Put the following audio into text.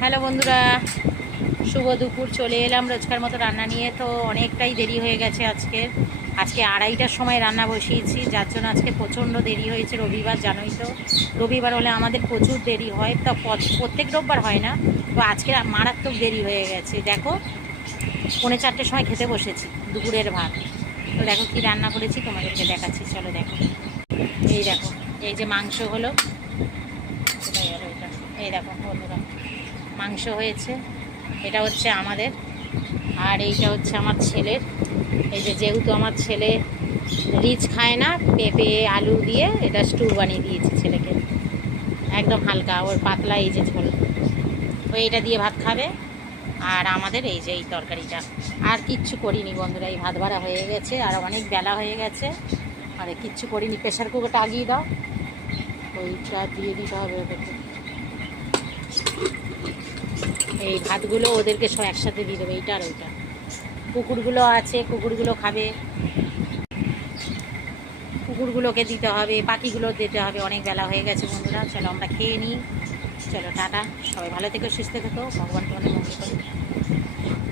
Hello বন্ধুরা, শুভ দুপুর। চলে এলাম রোজকার মতো রান্না নিয়ে। তো অনেকটাই দেরি হয়ে গেছে আজকে 2:30টার সময় রান্না বসিয়েছি, যার জন্য আজকে প্রচণ্ড দেরি হয়েছে। রবিবার জানোই তো, রবিবার হলে আমাদের প্রচুর দেরি হয়। তা প্রত্যেক রোববার হয় না, তো আজকে মারাত্মক দেরি হয়ে গেছে। দেখো, 3:45টার সময় খেতে বসেছি দুপুরের ভাত। তো দেখো কি রান্না করেছি, তোমাদেরকে দেখাচ্ছি, চলো দেখো। এই দেখো, এই যে মাংস হলো, এই দেখো বন্ধুরা, মাংস হয়েছে। এটা হচ্ছে আমাদের, আর এইটা হচ্ছে আমার ছেলের। এই যে যেহেতু আমার ছেলে রিচ খায় না, পেঁপে আলু দিয়ে এটা স্টু বানিয়ে দিয়েছি ছেলেকে, একদম হালকা ওর পাতলা, এই যে ঝোল। ও এটা দিয়ে ভাত খাবে। আর আমাদের এই যে এই তরকারিটা। আর কিচ্ছু করিনি বন্ধুরা, এই ভাত ভাড়া হয়ে গেছে, আর অনেক বেলা হয়ে গেছে, আর কিচ্ছু করিনি। প্রেশার কুকারটা আগিয়ে দাও, ওইটা দিয়ে দিতে হবে ওদেরকে। এই ভাতগুলো ওদেরকে সব একসাথে দিয়ে দেবে, এইটা আর ওইটা। কুকুরগুলো আছে, কুকুরগুলো খাবে, কুকুরগুলোকে দিতে হবে, পাখিগুলো দিতে হবে। অনেক বেলা হয়ে গেছে বন্ধুরা, চলো আমরা খেয়ে নিই। চলো টাটা, সবাই ভালো থেকো, সুস্থ থেকো, ভগবান তোমাদের মঙ্গল করুন।